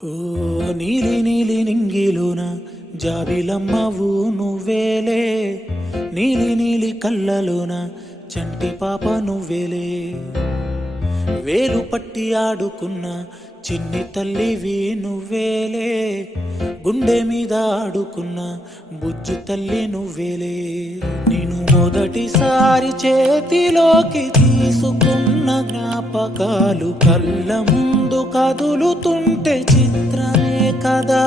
ఓ నీలి నీలి నింగిలోన జాబిలమ్మవు నువ్వేలే, నీలి నీలి కళ్ళలోన చంటి పాప నువ్వేలే. వేలు పట్టి ఆడుకున్న చిన్ని తల్లివి నువ్వేలే, గుండె మీద ఆడుకున్న బుజ్జి తల్లి నువ్వేలే. నేను మొదటిసారి చేతిలోకి తీసుకున్న జ్ఞాపకాలు కళ్ళ ముందు కదులుతుంటే చిత్రమే కదా.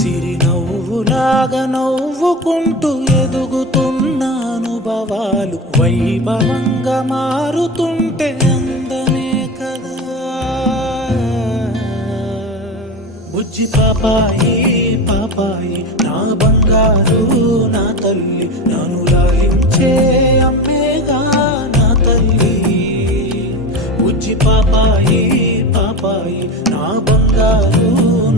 చిరునవ్వులాగా నవ్వుకుంటూ ఎదుగుతున్న అనుభవాలు వైభవంగా మారుతుంటే అందమే కదా. బుజ్జి పాపాయి పాపాయి నా బంగారు నా తల్లి, నన్ను లాలించే అమ్మేగా నా తల్లి. బుజ్జి పాపాయి పాపాయి నా బంగారు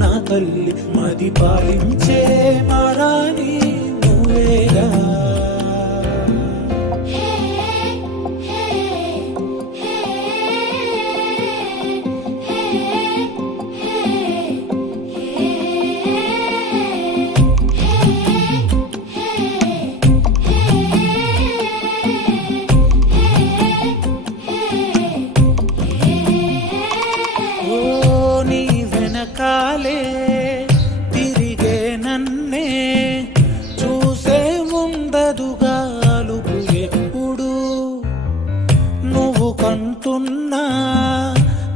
నా తల్లి, మది పాలించే మారాణి నువ్వేగా. కాలే తిరిగే నన్నే చూసే ముందదుగా అలుపు ఎప్పుడు. నువ్వు కంటున్నా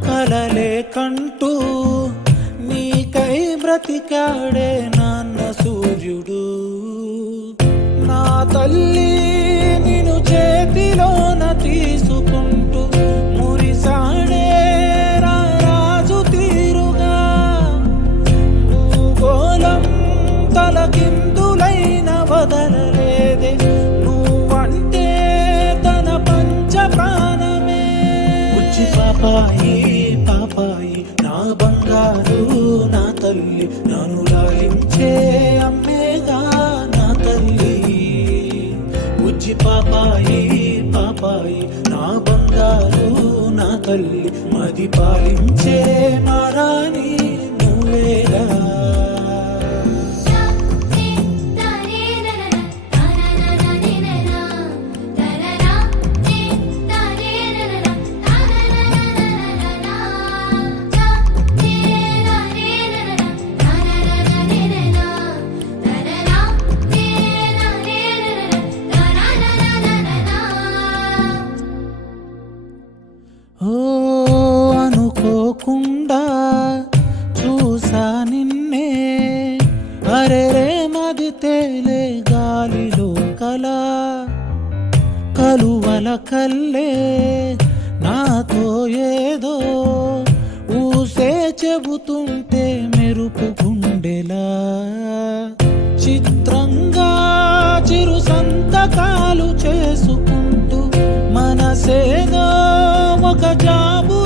కలలే కంటూ నీకై బ్రతికాడే నాన్న సూర్యుడు. నా తల్లి నిన్ను చేతిలోన తీసుకుంటూ మురిసాడే రాజు తీరుగా. భూగోళం తలకిందులైన వదలలేదే నువ్వంటే తన పంచ ప్రాణమే. బుజ్జి పాపాయి పాపాయి నా బంగారు నా తల్లి, నన్ను లాలించే అమ్మేగా నా తల్లి. బుజ్జి పాపాయి పాపాయి నా బంగారు నా తల్లి, మది పాలించే మారాణి నువ్వేగా. ఓ అనుకోకుండా చూసా నిన్నే, అరే మది తేలే గాలిలో కల. కలువల కల్లే నాతో ఏదో ఊసే చెబుతుంటే మెరుపు గుండెలా. చిత్రంగా చిరు సంతకాలు చేసుకుంటూ మనసేదో ఒక జాబు